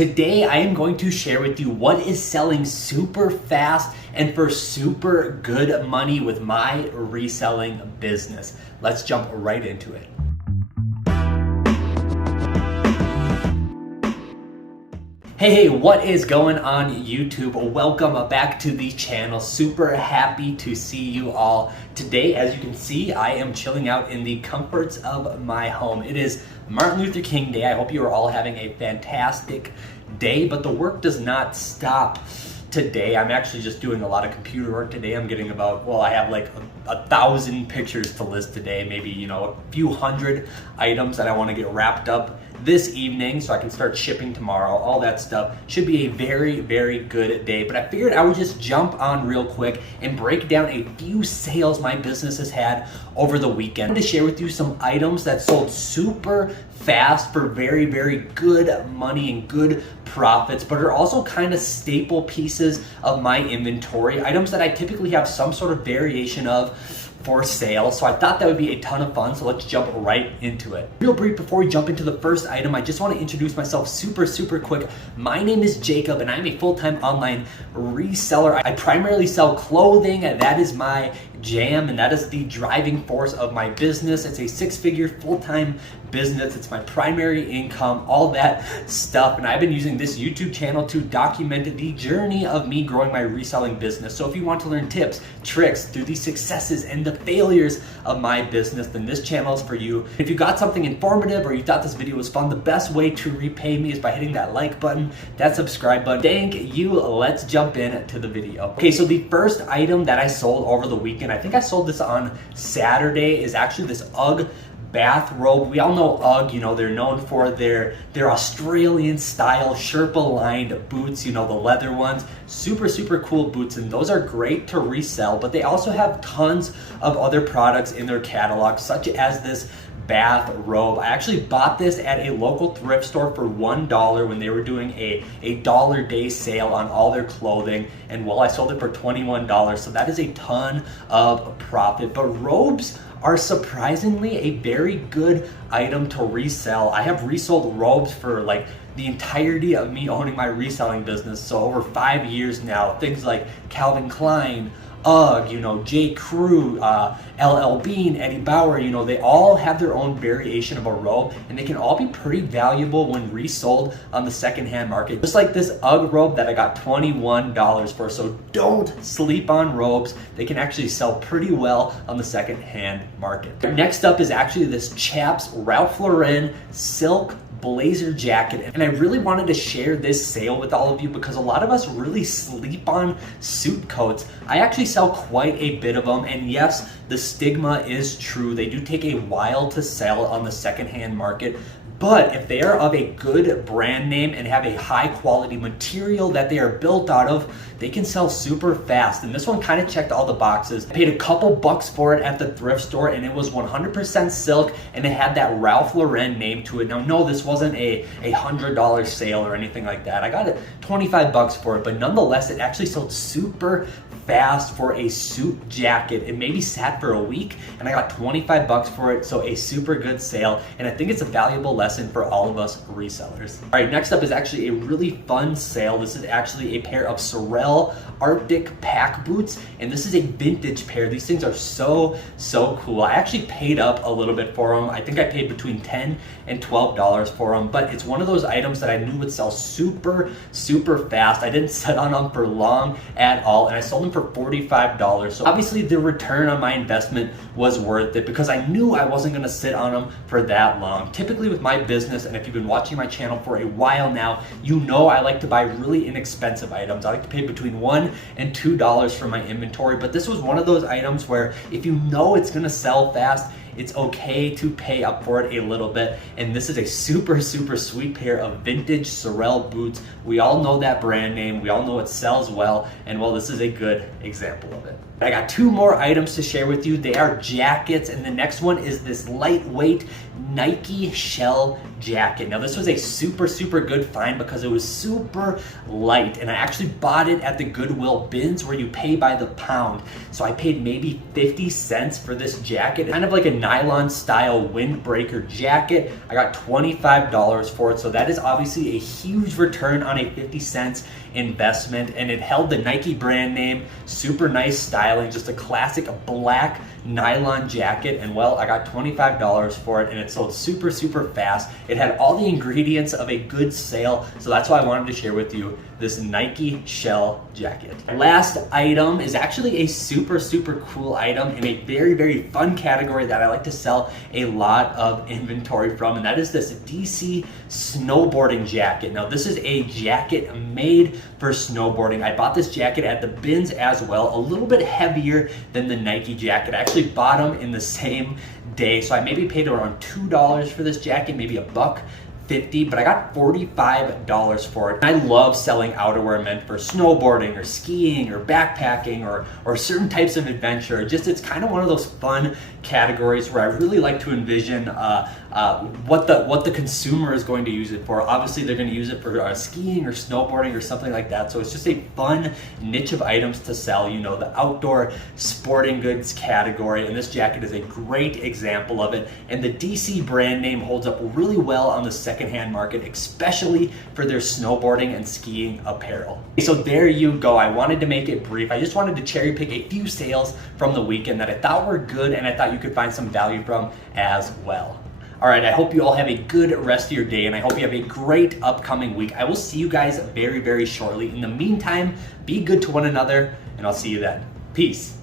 Today I am going to share with you what is selling super fast and for super good money with my reselling business. Let's jump right into it. Hey, what is going on YouTube? Welcome back to the channel. Super happy to see you all. Today, as you can see, I am chilling out in the comforts of my home. It is Martin Luther King Day. I hope you are all having a fantastic day, but the work does not stop today. I'm actually just doing a lot of computer work today. I'm getting about, I have like 1,000 pictures to list today, maybe, a few hundred items that I want to get wrapped up this evening so I can start shipping tomorrow. All that stuff should be a very, very good day. But I figured I would just jump on real quick and break down a few sales my business has had over the weekend to share with you some items that sold super fast for very, very good money and good profits, but are also kind of staple pieces of my inventory, items that I typically have some sort of variation of for sale. So I thought that would be a ton of fun. So let's jump right into it. Real brief before we jump into the first item, I just want to introduce myself super quick. My name is Jacob and I'm a full-time online reseller. I primarily sell clothing. That is my jam and that is the driving force of my business. It's a six-figure full-time business. It's my primary income, all that stuff. And I've been using this YouTube channel to document the journey of me growing my reselling business. So if you want to learn tips, tricks through the successes and the failures of my business, then this channel is for you. If you got something informative or you thought this video was fun, the best way to repay me is by hitting that like button, that subscribe button. Thank you. Let's jump into the video. Okay, so the first item that I sold over the weekend, I think I sold this on Saturday, is actually this UGG bathrobe. We all know UGG, they're known for their Australian style Sherpa lined boots, the leather ones. Super cool boots, and those are great to resell, but they also have tons of other products in their catalog, such as this bathrobe. I actually bought this at a local thrift store for $1 when they were doing a dollar day sale on all their clothing, and I sold it for $21, so that is a ton of profit. But robes are surprisingly a very good item to resell. I have resold robes for like the entirety of me owning my reselling business, so over 5 years now. Things like Calvin Klein, UGG, J. Crew, LL Bean, Eddie Bauer, they all have their own variation of a robe, and they can all be pretty valuable when resold on the secondhand market. Just like this UGG robe that I got $21 for, so don't sleep on robes. They can actually sell pretty well on the secondhand market. Next up is actually this Chaps Ralph Lauren silk blazer jacket, and I really wanted to share this sale with all of you because a lot of us really sleep on suit coats. I actually sell quite a bit of them, and yes, the stigma is true. They do take a while to sell on the secondhand market, but if they are of a good brand name and have a high quality material that they are built out of, they can sell super fast. And this one kind of checked all the boxes. I paid a couple bucks for it at the thrift store, and it was 100% silk, and it had that Ralph Lauren name to it. Now, no, this wasn't a $100 sale or anything like that. I got it 25 bucks for it, but nonetheless, it actually sold super fast for a suit jacket. It maybe sat for a week, and I got 25 bucks for it, so a super good sale, and I think it's a valuable lesson for all of us resellers. All right, next up is actually a really fun sale. This is actually a pair of Resell Arctic pack boots, and this is a vintage pair. These things are so cool. I actually paid up a little bit for them. I think I paid between $10 and $12 for them, but it's one of those items that I knew would sell super fast. I didn't sit on them for long at all, and I sold them for $45. So obviously the return on my investment was worth it because I knew I wasn't gonna sit on them for that long. Typically with my business, and if you've been watching my channel for a while now, I like to buy really inexpensive items. I like to pay between $1 and $2 for my inventory, but this was one of those items where if you know it's gonna sell fast, it's okay to pay up for it a little bit. And this is a super sweet pair of vintage Resell boots. We all know that brand name. We all know it sells well. And this is a good example of it. I got two more items to share with you. They are jackets, and the next one is this lightweight Nike shell jacket. Now this was a super good find because it was super light, and I actually bought it at the Goodwill bins where you pay by the pound. So I paid maybe 50 cents for this jacket, kind of like a nylon style windbreaker jacket. I got $25 for it, so that is obviously a huge return on a 50 cents investment, and it held the Nike brand name, super nice styling, just a classic black nylon jacket. And well, I got $25 for it, and it sold super fast. It had all the ingredients of a good sale, so that's why I wanted to share with you this Nike shell jacket. Last item is actually a super cool item in a very fun category that I like to sell a lot of inventory from, and that is this DC snowboarding jacket. Now this is a jacket made for snowboarding. I bought this jacket at the bins as well, a little bit heavier than the Nike jacket. I actually bought them in the same day, so I maybe paid around $2 for this jacket, maybe $1.50, but I got $45 for it. I love selling outerwear meant for snowboarding or skiing or backpacking or certain types of adventure. Just it's kind of one of those fun categories where I really like to envision what the consumer is going to use it for. Obviously they're going to use it for skiing or snowboarding or something like that. So it's just a fun niche of items to sell, you know, the outdoor sporting goods category, and this jacket is a great example of it. And the DC brand name holds up really well on the secondhand market, especially for their snowboarding and skiing apparel. So there you go. I wanted to make it brief. I just wanted to cherry pick a few sales from the weekend that I thought were good and I thought you could find some value from as well. All right, I hope you all have a good rest of your day, and I hope you have a great upcoming week. I will see you guys very shortly. In the meantime, be good to one another, and I'll see you then. Peace.